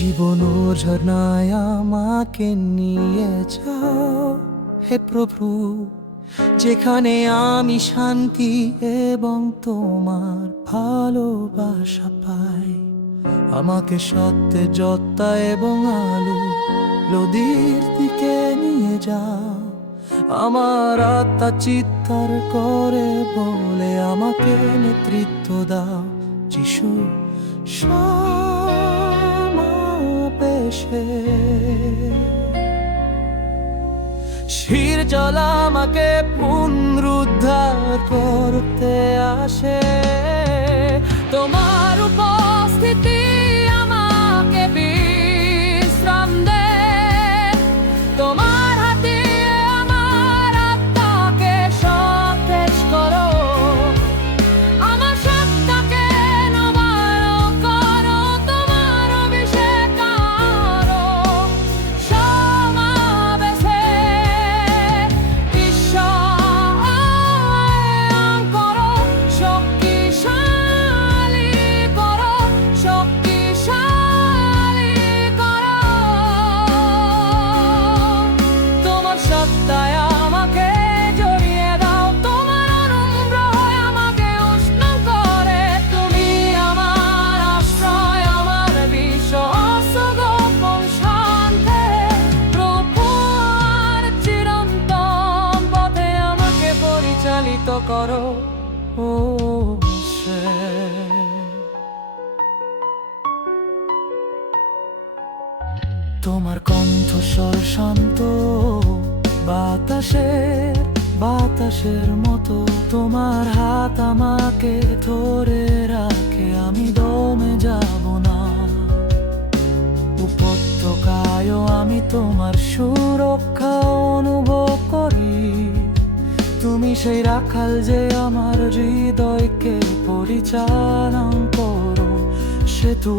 জীবন ঝর্ণায় আমাকে নিয়ে যাও হে প্রভু, যেখানে আমি শান্তি এবং তোমার ভালোবাসা পাই। আমাকে সত্যে যত্তা এবং আলো নদীর দিকে নিয়ে যাও। আমার আত্মা চিৎকার করে বলে আমাকে নেতৃত্ব দাও। যিশু সমাবেশে শির জল আমাকে পুনরুদ্ধার করতে আসে। তোমার উপস্থিতি আমাকে বিশ্রাম দে। তোমার হাতে আমার আত্মাকে সতেজ করো। আমার সত্তাকে নবায়ন করো। তোমার অভিষেক আরো সমাবেশে বিশ্বায়ন করো। শক্তিশালী করো, শক্তিশালী করো। তোমার সত্তায় আমাকে জড়িয়ে দাও। তোমার অনুগ্রহ আমাকে উষ্ণ করে। তুমি আমার আশ্রয়, আমার বিশ্বস্ত গোপন শান্তি। প্রভু আর চিরন্তন পথে আমাকে পরিচালিত করো। ও সে তোমার কণ্ঠস্বর শান্ত বাতাসের মতো। তোমার হাত আমাকে ধরে রাখে, আমি দমে যাব না। উপত্যকায়ও আমি তোমার সুরক্ষা অনুভব করি। তুমি সেই রাখাল যে আমার হৃদয়কে পরিচালনা করো। সেতু